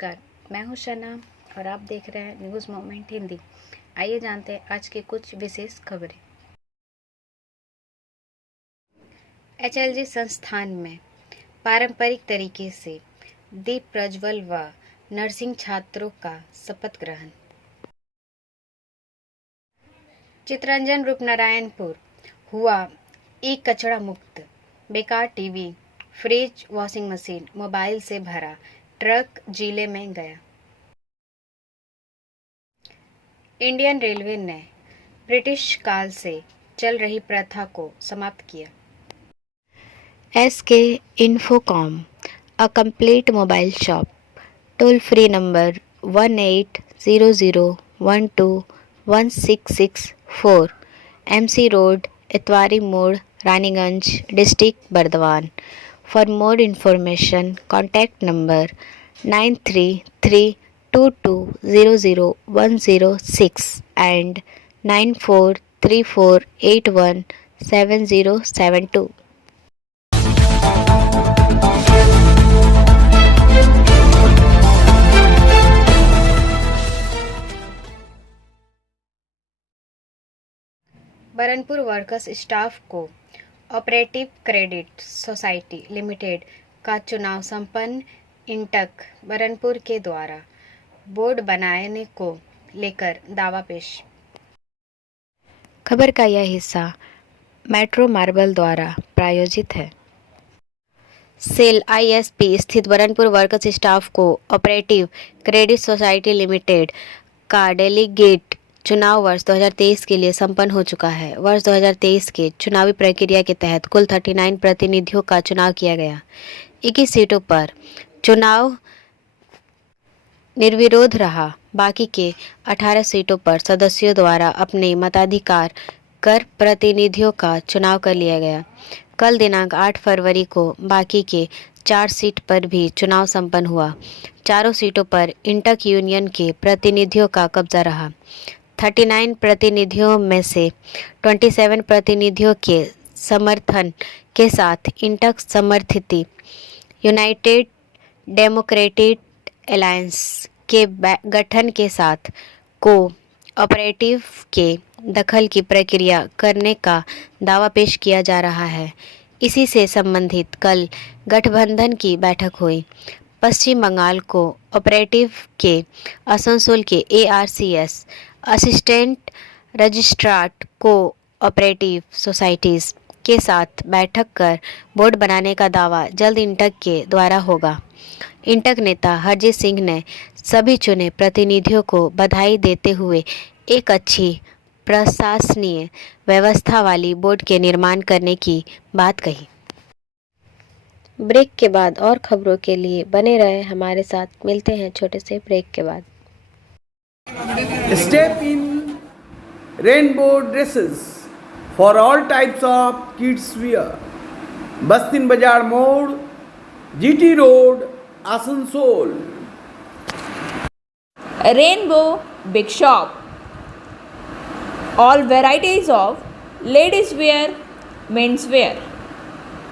नमस्कार, मैं हूं शना और आप देख रहे हैं न्यूज़ मोमेंट हिंदी। आइए जानते हैं आज की कुछ विशेष खबरें। एचएलजी संस्थान में पारंपरिक तरीके से दीप प्रज्वल व नर्सिंग छात्रों का शपथ ग्रहण। चितरंजन रूपनारायणपुर हुआ ई कचरा मुक्त। बेकार TV, fridge, washing machine, mobile से भरा ट्रक जिले में गया। इंडियन रेलवे ने ब्रिटिश काल से चल रही प्रथा को समाप्त किया। SK Infocom, a complete mobile shop, toll free number 1800121664, MC Road, Etwari Mode, Raniganj, District Bardhaman. For more information, contact number 9332200106 and 9434817072. Burnpur workers staff co operative credit society limited का चुनाव संपन्न। इंटक बरनपुर के द्वारा बोर्ड बनाने को लेकर दावा पेश। खबर का यह हिस्सा मेट्रो मार्बल द्वारा प्रायोजित है। सेल ISP स्थित Burnpur workers staff co operative credit society limited का डेलीगेट चुनाव वर्ष 2023 के लिए संपन्न हो चुका है। वर्ष 2023 के चुनावी प्रक्रिया के तहत कुल 39 प्रतिनिधियों का चुनाव किया गया। 21 सीटों पर चुनाव निर्विरोध रहा। बाकी के 18 सीटों पर सदस्यों द्वारा अपने मताधिकार कर प्रतिनिधियों का चुनाव कर लिया गया। कल दिनांक 8 फरवरी को बाकी के 4 सीट पर भी चुनाव संपन्न हुआ। चारों सीटों पर इंटक यूनियन के प्रतिनिधियों का कब्जा रहा। 39 प्रतिनिधियों में से 27 प्रतिनिधियों के समर्थन के साथ इंटक समर्थित यूनाइटेड डेमोक्रेटिक अलायंस के गठन के साथ को ऑपरेटिव के दखल की प्रक्रिया करने का दावा पेश किया जा रहा है। इसी से संबंधित कल गठबंधन की बैठक हुई। पश्चिम बंगाल को ऑपरेटिव के आसनसोल के ARCS assistant registrar co operative societies के साथ बैठक कर बोर्ड बनाने का दावा जल्द इंटक के द्वारा होगा। इंटक नेता हरजीत सिंह ने सभी चुने प्रतिनिधियों को बधाई देते हुए एक अच्छी प्रशासनीय व्यवस्था वाली बोर्ड के निर्माण करने की बात कही। ब्रेक के बाद और खबरों के लिए बने रहे हमारे साथ। मिलते हैं छोटे से ब्रेक के बाद। Step in rainbow dresses for all types of kids wear. Bastin Bazaar Mode, GT Road, Asansol. Rainbow Big Shop. All varieties of ladies wear, men's wear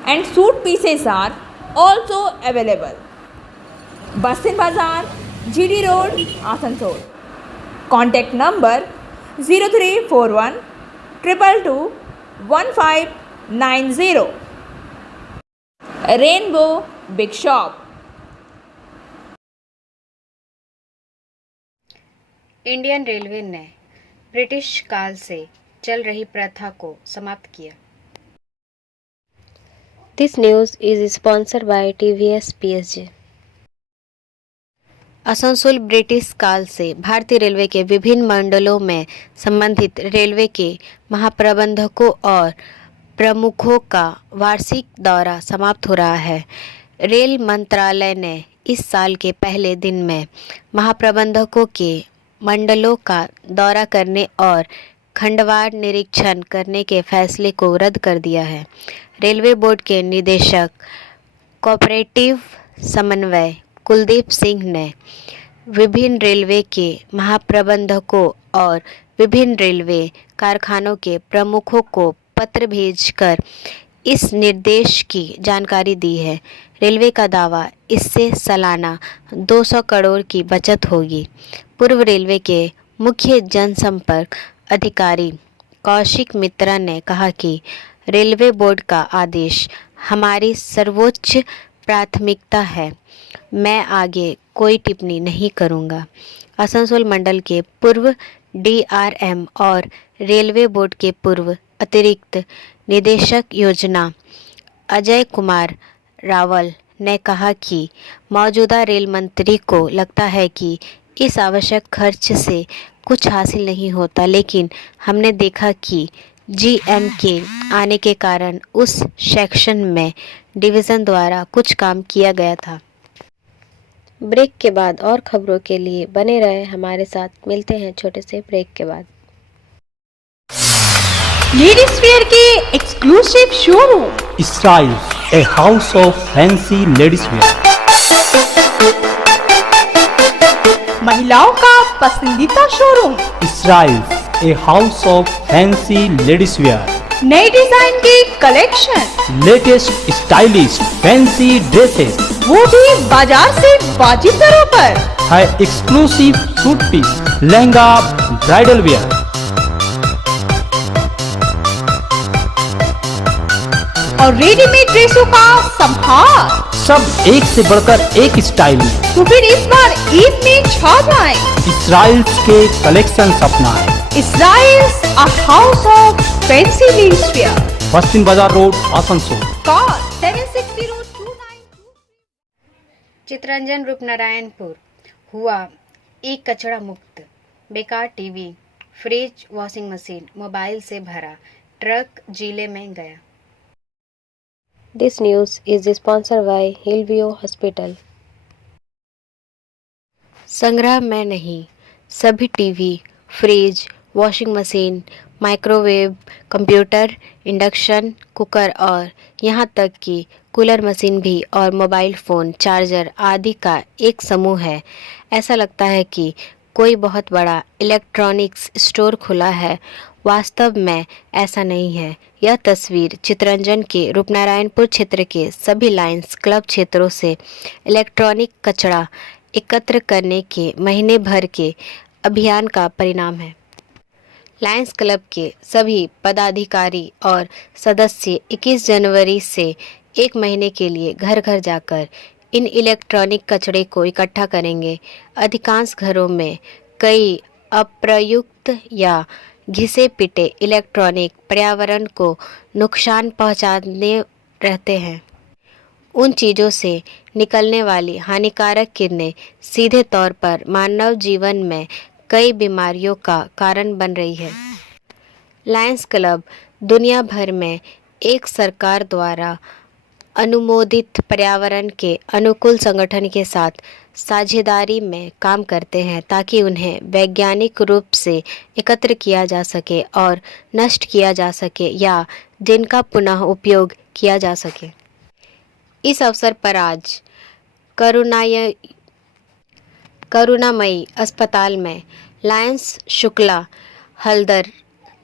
and suit pieces are also available. Bastin Bazaar, GD Road, Asansol. Contact number 0341 222 1590. Rainbow Big Shop. Indian railway ने British काल से चल रही प्रथा को समाप्त किया। This news is sponsored bye TVS PSG। Asansol British काल से भारतीय रेलवे के विभिन्न मंडलों में संबंधित रेलवे के महाप्रबंधकों और प्रमुखों का वार्षिक दौरा समाप्त हो रहा है। रेल मंत्रालय ने इस साल के पहले दिन में महाप्रबंधकों के मंडलों का दौरा करने और खंडवार निरीक्षण करने के फैसले को रद्द कर दिया है। रेलवे बोर्ड के निदेशक कोऑपरेटिव समन्वय कुलदीप सिंह ने विभिन्न रेलवे के महाप्रबंधकों और विभिन्न रेलवे कारखानों के प्रमुखों को पत्र भेजकर इस निर्देश की जानकारी दी है। रेलवे का दावा, इससे सालाना 200 करोड़ की बचत होगी। पूर्व रेलवे के मुख्य जनसंपर्क अधिकारी कौशिक मित्रा ने कहा कि रेलवे बोर्ड का आदेश हमारी सर्वोच्च प्राथमिकता है। मैं आगे कोई टिप्पणी नहीं करूंगा। आसनसोल मंडल के पूर्व डीआरएम और रेलवे बोर्ड के पूर्व अतिरिक्त निदेशक योजना अजय कुमार रावल ने कहा कि मौजूदा रेल मंत्री को लगता है कि इस आवश्यक खर्च से कुछ हासिल नहीं होता, लेकिन हमने देखा कि जीएम के आने के कारण उस सेक्शन में डिवीज़न द्वारा कुछ काम किया गया था। ब्रेक के बाद और खबरों के लिए बने रहे हमारे साथ। मिलते हैं छोटे से ब्रेक के बाद। लेडीज वेयर के exclusive showroom style, a house of fancy ladies wear. महिलाओं का पसंदीदा showroom, Styles, a house of fancy ladies wear. नए डिजाइन के collection, Latest stylish fancy dresses वो भी बाजार से वाजिब दरों पर। है exclusive suit piece, lehenga, bridal wear, और रेडीमेड ड्रेसों का संभार। सब एक से बढ़कर एक स्टाइल में। तो फिर इस बार ईद में छा जाए। Styles के कलेक्शन अपनाएं। Israel's a house of fancy ladies wear. पश्चिम बाजार रोड, आसनसोल। कॉल 760292। चितरंजन रूपनारायणपुर हुआ ई कचरा मुक्त। बेकार TV, fridge, washing machine, mobile से भरा ट्रक जिले में गया। This news is sponsored by Hillview hospital. संग्रह में नहीं, सभी TV, fridge, washing machine, microwave, computer, induction cooker और यहाँ तक कि कूलर मशीन भी और मोबाइल फ़ोन, चार्जर आदि का एक समूह है। ऐसा लगता है कि कोई बहुत बड़ा इलेक्ट्रॉनिक्स स्टोर खुला है। वास्तव में ऐसा नहीं है। यह तस्वीर चितरंजन के रूपनारायणपुर क्षेत्र के सभी लायंस क्लब क्षेत्रों से इलेक्ट्रॉनिक कचरा एकत्र करने के महीने भर के अभियान का परिणाम है। लायंस क्लब के सभी पदाधिकारी और सदस्य 21 जनवरी से एक महीने के लिए घर घर जाकर इन इलेक्ट्रॉनिक कचरे को इकट्ठा करेंगे। अधिकांश घरों में कई अप्रयुक्त या घिसे पिटे इलेक्ट्रॉनिक पर्यावरण को नुकसान पहुंचाने रहते हैं। उन चीज़ों से निकलने वाली हानिकारक किरणें सीधे तौर पर मानव जीवन में कई बीमारियों का कारण बन रही है। लायंस क्लब दुनिया भर में एक सरकार द्वारा अनुमोदित पर्यावरण के अनुकूल संगठन के साथ साझेदारी में काम करते हैं ताकि उन्हें वैज्ञानिक रूप से एकत्र किया जा सके और नष्ट किया जा सके या जिनका पुनः उपयोग किया जा सके। इस अवसर पर आज करुणामयी अस्पताल में लायंस शुक्ला हल्दर,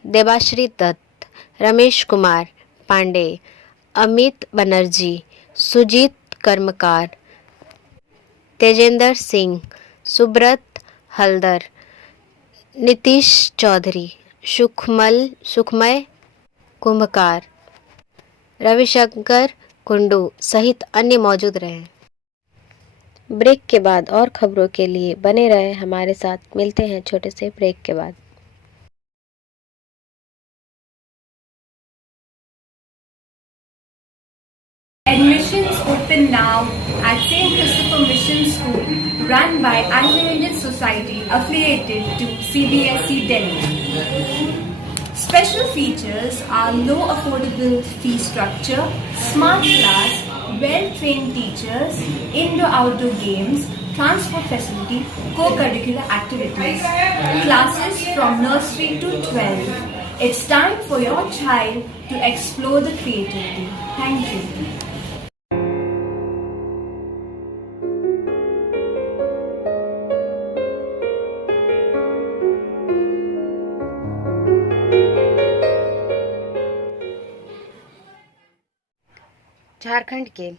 देबाश्री दत्त, रमेश कुमार पांडे, अमित बनर्जी, सुजीत कर्मकार, तेजेंद्र सिंह, सुब्रत हल्दर, नीतीश चौधरी, सुखमय कुंभकार, रविशंकर कुंडू सहित अन्य मौजूद रहे। ब्रेक के बाद और खबरों के लिए बने रहे हमारे साथ। मिलते हैं छोटे से ब्रेक के बाद। Admissions open now at St. Christopher Mission School, run by Anglo-Indian Society affiliated to CBSE Delhi. Special features are low affordable fee structure, smart class, well-trained teachers, indoor-outdoor games, transport facility, co-curricular activities, classes from nursery to 12. It's time for your child to explore the creativity. Thank you. Jharkhand के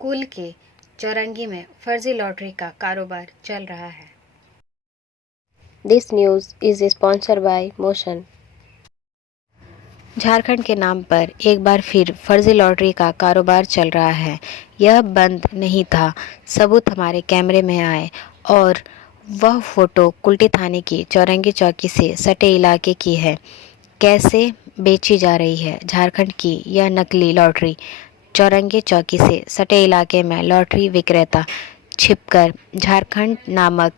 कुल के चौरंगी में फर्जी lottery का कारोबार चल रहा है। This news is sponsored bye motion. Jharkhand के नाम पर एक बार फिर फर्जी लॉटरी का कारोबार चल रहा है। यह बंद नहीं था। सबूत हमारे कैमरे में आए और वह फोटो कुल्टी थाने की चौरंगी चौकी से सटे इलाके की है। कैसे बेची जा रही है झारखंड की यह नकली लॉटरी। चौरंगी चौकी से सटे इलाके में लॉटरी विक्रेता छिपकर झारखंड नामक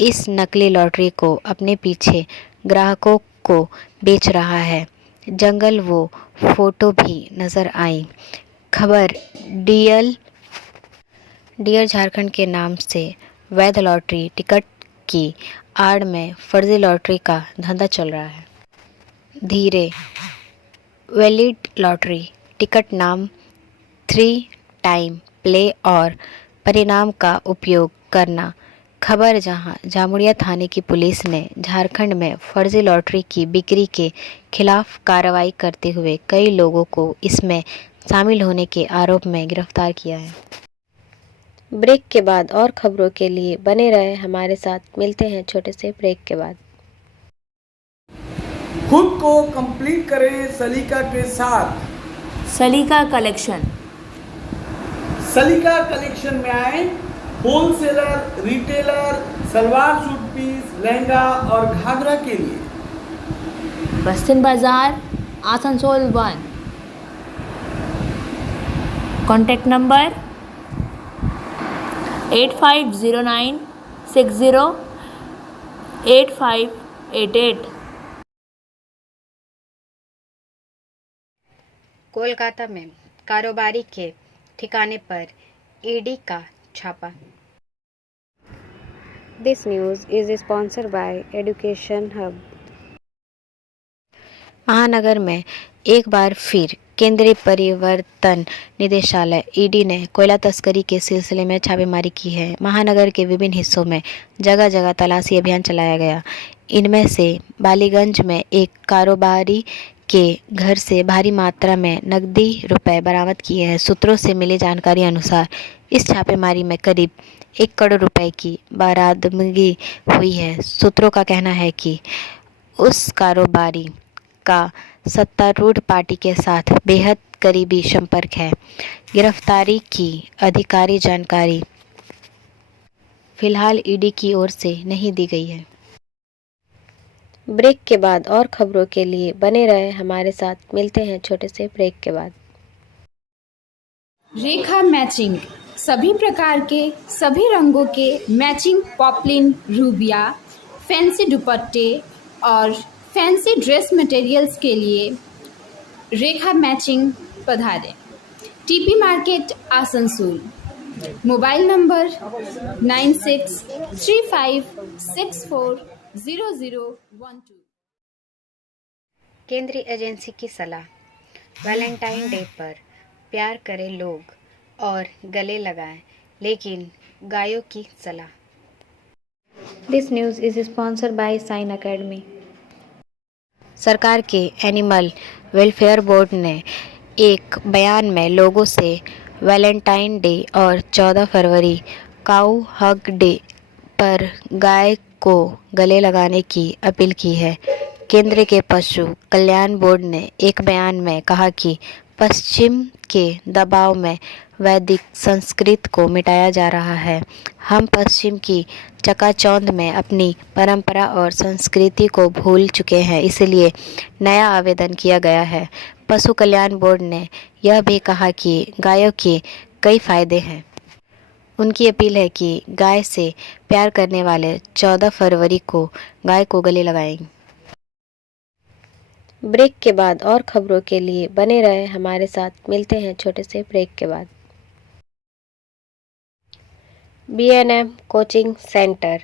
इस नकली लॉटरी को अपने पीछे ग्राहकों को बेच रहा है। जंगल वो फोटो भी नज़र आई। खबर डियर झारखंड के नाम से वैध लॉटरी टिकट की आड़ में फर्जी लॉटरी का धंधा चल रहा है। धीरे वैलिड लॉटरी टिकट नाम 3 टाइम प्ले और परिणाम का उपयोग करना। खबर जहां जामुड़िया थाने की पुलिस ने झारखंड में फर्जी लॉटरी की बिक्री के खिलाफ कार्रवाई करते हुए कई लोगों को इसमें शामिल होने के आरोप में गिरफ्तार किया है। ब्रेक के बाद और खबरों के लिए बने रहे हमारे साथ। मिलते हैं छोटे से ब्रेक के बाद। खुद को कंप्लीट करें सलीका के साथ। सलीका कलेक्शन। सलीका कलेक्शन में आए wholesaler, retailer, salwar suit piece, lehenga और घाघरा के लिए। बस्तिन बाजार, आसनसोल 1। Contact number 8509608588। कोलकाता में कारोबारी के ठिकाने पर ईडी का छापा। This news is sponsored bye education hub. महानगर में एक बार फिर केंद्रीय परिवर्तन निदेशालय ईडी ने कोयला तस्करी के सिलसिले में छापेमारी की है। महानगर के विभिन्न हिस्सों में जगह जगह तलाशी अभियान चलाया गया। इनमें से बालीगंज में एक कारोबारी के घर से भारी मात्रा में नकदी रुपए बरामद किए हैं। सूत्रों से मिली जानकारी अनुसार इस छापेमारी में करीब 1 करोड़ रुपए की बरामदगी हुई है। सूत्रों का कहना है कि उस कारोबारी का सत्तारूढ़ पार्टी के साथ बेहद करीबी संपर्क है। गिरफ्तारी की आधिकारिक जानकारी फिलहाल ईडी की ओर से नहीं दी गई है। ब्रेक के बाद और खबरों के लिए बने रहे हमारे साथ। मिलते हैं छोटे से ब्रेक के बाद। रेखा मैचिंग, सभी प्रकार के सभी रंगों के मैचिंग पॉपलिन, रूबिया, फैंसी दुपट्टे और फैंसी ड्रेस मटेरियल्स के लिए रेखा मैचिंग पधारें। TP market, Asansol. Mobile number 9635640012। केंद्रीय एजेंसी की सलाह। वैलेंटाइन डे पर प्यार करें लोग और गले लगाएं, लेकिन गायों की सलाह। This news is sponsored by sine academy. सरकार के एनिमल वेलफेयर बोर्ड ने एक बयान में लोगों से वैलेंटाइन डे और 14 फरवरी काऊ हग डे पर गाय को गले लगाने की अपील की है। केंद्र के पशु कल्याण बोर्ड ने एक बयान में कहा कि पश्चिम के दबाव में वैदिक संस्कृत को मिटाया जा रहा है। हम पश्चिम की चकाचौंध में अपनी परंपरा और संस्कृति को भूल चुके हैं, इसलिए नया आवेदन किया गया है। पशु कल्याण बोर्ड ने यह भी कहा कि गायों के कई फायदे हैं। उनकी अपील है कि गाय से प्यार करने वाले 14 फरवरी को गाय को गले लगाएं। ब्रेक के बाद और खबरों के लिए बने रहे हमारे साथ। मिलते हैं छोटे से ब्रेक के बाद। B&M coaching centre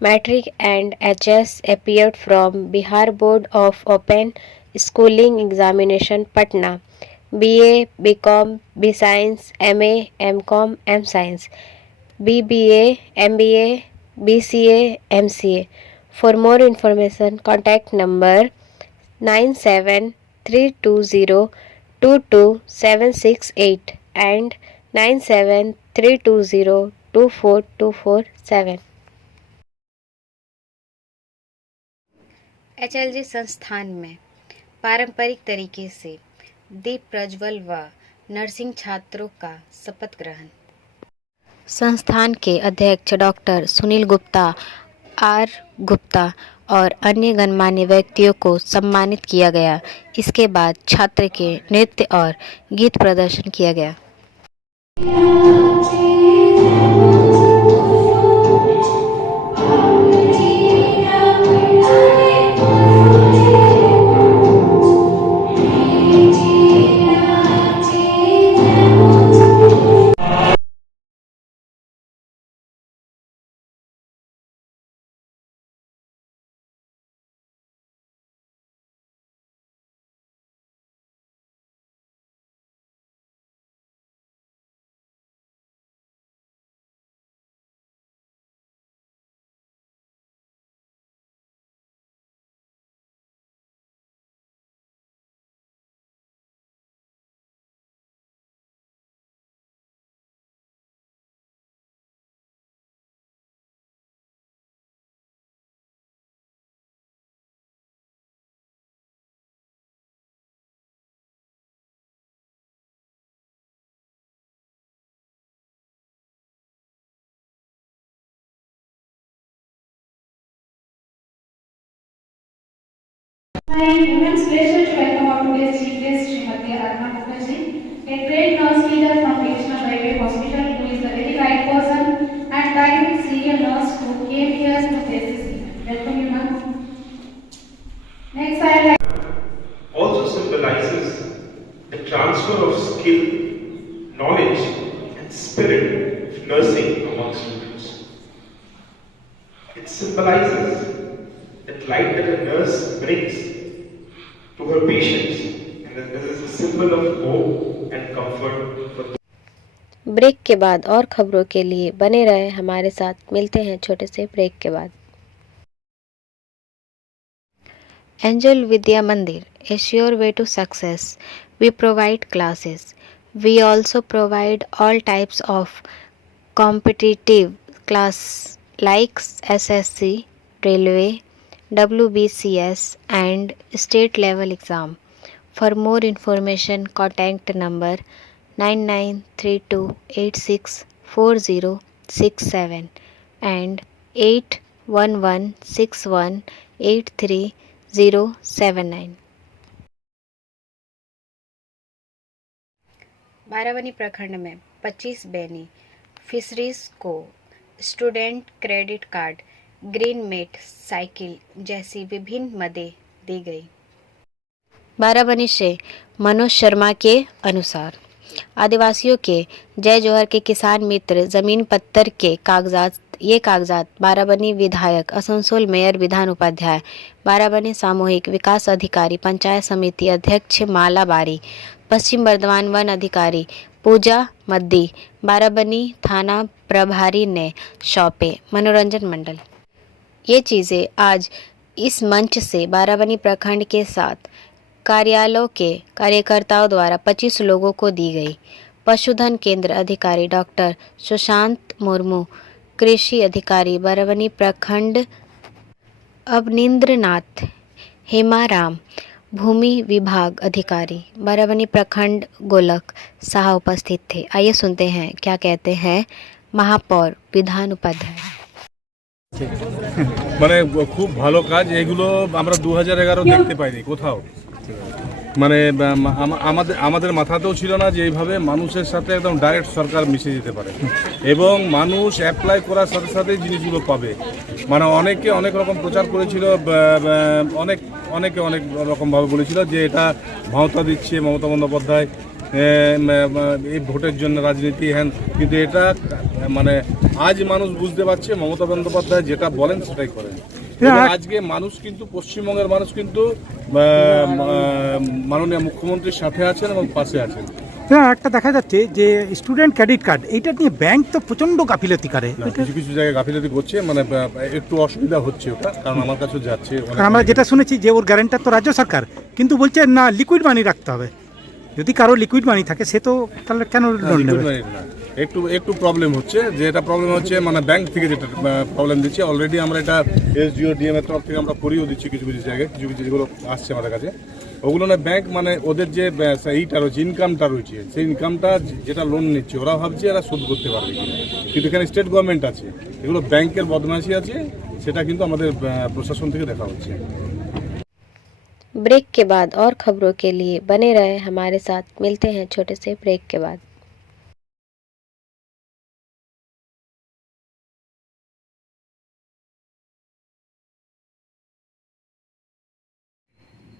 matric and HS appeared from Bihar board of open schooling examination Patna. BA, BCom, B Science, MA, MCom, M Science, BBA, MBA, BCA, MCA. For more information, contact number 9732022768 and 9732024247। HLG संस्थान में पारंपरिक तरीके से दीप प्रज्वल व nursing छात्रों का शपथ ग्रहण। संस्थान के अध्यक्ष डॉक्टर सुनील गुप्ता, आर गुप्ता और अन्य गणमान्य व्यक्तियों को सम्मानित किया गया। इसके बाद छात्र के नृत्य और गीत प्रदर्शन किया गया। My immense pleasure to welcome our today's chief guest, Srimati Arna Mukherjee, a trained nurse leader from Krishna Private Hospital, who is the very right person and dynamic senior nurse who came here to face this event. Welcome you, ma'am. Next, I like also symbolizes the transfer of skill, knowledge, and spirit of nursing among students. It symbolizes that light that a nurse brings to her patients, and that this is a symbol of hope and comfort for them. Break के बाद और खबरों के लिए बने रहे हमारे साथ। मिलते हैं छोटे से ब्रेक के बाद। एंजल विद्या मंदिर, a sure way to success. We provide classes. We also provide all types of competitive class like SSC, Railway, WBCS and state level exam. For more information, contact number 9932864067 and 8116183079। Barabani प्रखंड में 25 बैनी fisheries को student credit card, green मेट cycle जैसी विभिन्न मदें दी गई। बाराबनी से मनोज शर्मा के अनुसार आदिवासियों के जय जोहर के किसान मित्र जमीन पत्थर के कागजात बाराबनी विधायक, आसनसोल मेयर विधान उपाध्याय, बाराबनी सामूहिक विकास अधिकारी, पंचायत समिति अध्यक्ष माला बारी, पश्चिम बर्धमान वन अधिकारी पूजा मद्दी, बाराबनी थाना प्रभारी ने सौंपे। मनोरंजन मंडल। ये चीज़ें आज इस मंच से बाराबनी प्रखंड के साथ कार्यालयों के कार्यकर्ताओं द्वारा 25 लोगों को दी गई। पशुधन केंद्र अधिकारी डॉक्टर सुशांत मुर्मू, कृषि अधिकारी बाराबनी प्रखंड अवनींद्रनाथ हेमाराम, भूमि विभाग अधिकारी बाराबनी प्रखंड गोलक साहा उपस्थित थे। आइए सुनते हैं क्या कहते हैं महापौर विधान उपाध्याय। মানে খুব ভালো কাজ। এগুলো আমরা 2011 দেখতে পাইনি কোথাও। মানে আমাদের মাথাতেও ছিল না যে এইভাবে মানুষের সাথে একদম ডাইরেক্ট সরকার মিশে যেতে পারে এবং মানুষ অ্যাপ্লাই করার সাথে সাথে জিনিসগুলো পাবে। মানে অনেকে অনেক রকম প্রচার করেছিল, অনেকে অনেক রকমভাবে বলেছিল যে এটা ভাওতা দিচ্ছে মমতা বন্দ্যোপাধ্যায়, এই ভোটের জন্য রাজনীতি হ্যান, কিন্তু এটা মানে আজ মানুষ বুঝতে পারছে মমতা বন্দ্যোপাধ্যায় যেটা বলেন সেটাই করেন। আজকে মানুষ কিন্তু পশ্চিমবঙ্গের মানুষ কিন্তু মাননীয় মুখ্যমন্ত্রীর সাথে আছেন এবং পাশে আছেন। একটা দেখা যাচ্ছে যে স্টুডেন্ট ক্রেডিট কার্ড এইটা নিয়ে ব্যাংক তো প্রচন্ড গাফিলতি করে, কিছু কিছু জায়গায় গাফিলতি করছে, মানে একটু অসুবিধা হচ্ছে ওটা, কারণ আমার কাছে যাচ্ছে। আমরা যেটা শুনেছি যে ওর গ্যারান্টার তো রাজ্য সরকার, কিন্তু বলছে না লিকুইড মানি রাখতে হবে। যদি কারো লিকুইড মানি থাকে সে তো তাহলে কেন লোন নেবে? একটু প্রবলেম হচ্ছে, যে এটা প্রবলেম হচ্ছে মানে ব্যাংক থেকে যেটা প্রবলেম দিচ্ছে। অলরেডি আমরা এটা এসডিও ডিএম এর তরফ থেকে আমরা করিয়েও দিচ্ছি কিছু কিছু জায়গায়, কিছু কিছু যেগুলো আসছে আমাদের কাছে, ওগুলো না ব্যাংক মানে ওদের যে এইটা রয়েছে, ইনকামটা রয়েছে, সেই ইনকামটা যেটা লোন নিচ্ছে ওরা ভাবছে এরা শোধ করতে পারবে কিনা, কিন্তু এখানে স্টেট গভর্নমেন্ট আছে, এগুলো ব্যাংকের বদমাশি আছে, সেটা কিন্তু আমাদের প্রশাসন থেকে দেখা হচ্ছে। ब्रेक के बाद और खबरों के लिए बने रहे हमारे साथ। मिलते हैं छोटे से ब्रेक के बाद।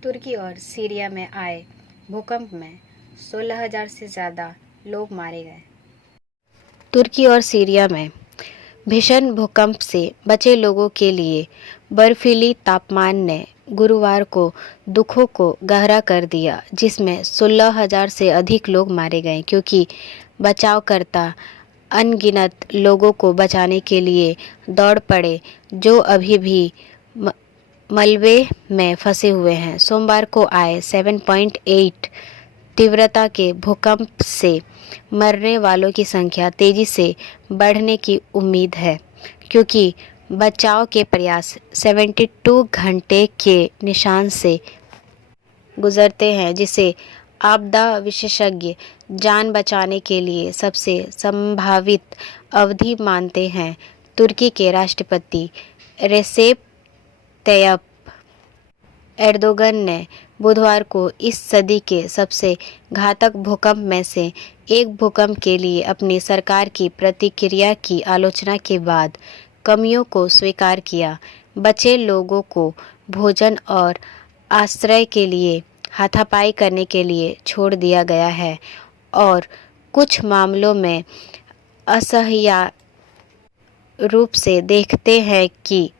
तुर्की और सीरिया में आए भूकंप में 16,000 से ज़्यादा लोग मारे गए। तुर्की और सीरिया में भीषण भूकंप से बचे लोगों के लिए बर्फीली तापमान ने गुरुवार को दुखों को गहरा कर दिया, जिसमें 16,000 से अधिक लोग मारे गए, क्योंकि बचावकर्ता अनगिनत लोगों को बचाने के लिए दौड़ पड़े जो अभी भी मलबे में फंसे हुए हैं। सोमवार को आए 7.8 तीव्रता के भूकंप से मरने वालों की संख्या तेजी से बढ़ने की उम्मीद है, क्योंकि बचाव के प्रयास 72 घंटे के निशान से गुजरते हैं, जिसे आपदा विशेषज्ञ जान बचाने के लिए सबसे संभावित अवधि मानते हैं। तुर्की के राष्ट्रपति रेसेप तैयप एर्दोगन ने बुधवार को इस सदी के सबसे घातक भूकंप में से एक भूकंप के लिए अपनी सरकार की प्रतिक्रिया की आलोचना के बाद कमियों को स्वीकार किया। बचे लोगों को भोजन और आश्रय के लिए हाथापाई करने के लिए छोड़ दिया गया है, और कुछ मामलों में असह्य रूप से देखते हैं कि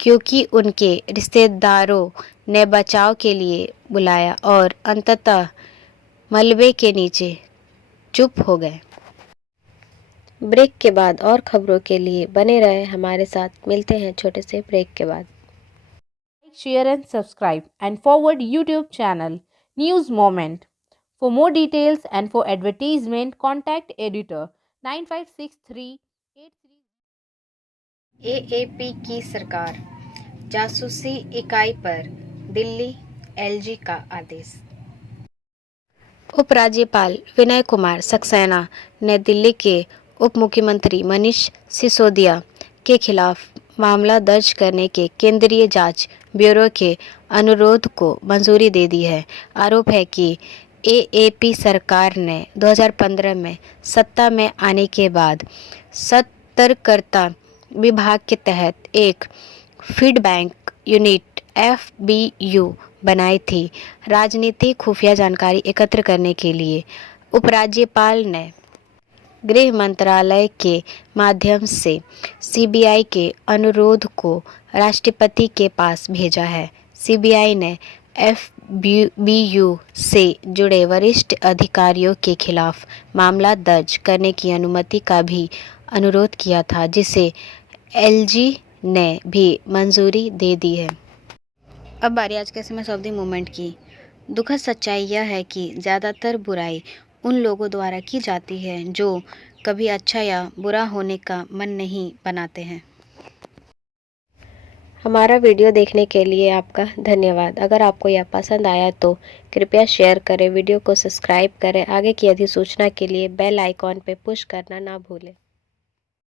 क्योंकि उनके रिश्तेदारों ने बचाव के लिए बुलाया और अंततः मलबे के नीचे चुप हो गए। ब्रेक के बाद और खबरों के लिए बने रहे हमारे साथ। मिलते हैं छोटे से ब्रेक के बाद। Share and subscribe and forward YouTube channel News Moment. For more details and for advertisement, contact editor 956383. AAP की सरकार, जासूसी इकाई पर दिल्ली एलजी का आदेश। उपराज्यपाल विनय कुमार सक्सेना ने दिल्ली के उप मुख्यमंत्री मनीष सिसोदिया के खिलाफ मामला दर्ज करने के केंद्रीय जांच ब्यूरो के अनुरोध को मंजूरी दे दी है। आरोप है कि एएपी सरकार ने 2015 में सत्ता में आने के बाद सतर्कता विभाग के तहत एक फीडबैक यूनिट FBU बनाई थी, राजनीतिक खुफिया जानकारी एकत्र करने के लिए। उपराज्यपाल ने गृह मंत्रालय के माध्यम से सीबीआई के अनुरोध को राष्ट्रपति के पास भेजा है। सीबीआई ने FBU से जुड़े वरिष्ठ अधिकारियों के खिलाफ मामला दर्ज करने की अनुमति का भी अनुरोध किया था, जिसे एलजी ने भी मंजूरी दे दी है। अब बारी आज के समय ऑफ द मोमेंट की। दुखद सच्चाई यह है कि ज़्यादातर बुराई उन लोगों द्वारा की जाती है जो कभी अच्छा या बुरा होने का मन नहीं बनाते हैं। हमारा वीडियो देखने के लिए आपका धन्यवाद। अगर आपको यह पसंद आया तो कृपया शेयर करें, वीडियो को सब्सक्राइब करें। आगे की अधिसूचना के लिए बेल आइकॉन पर पुश करना ना भूलें।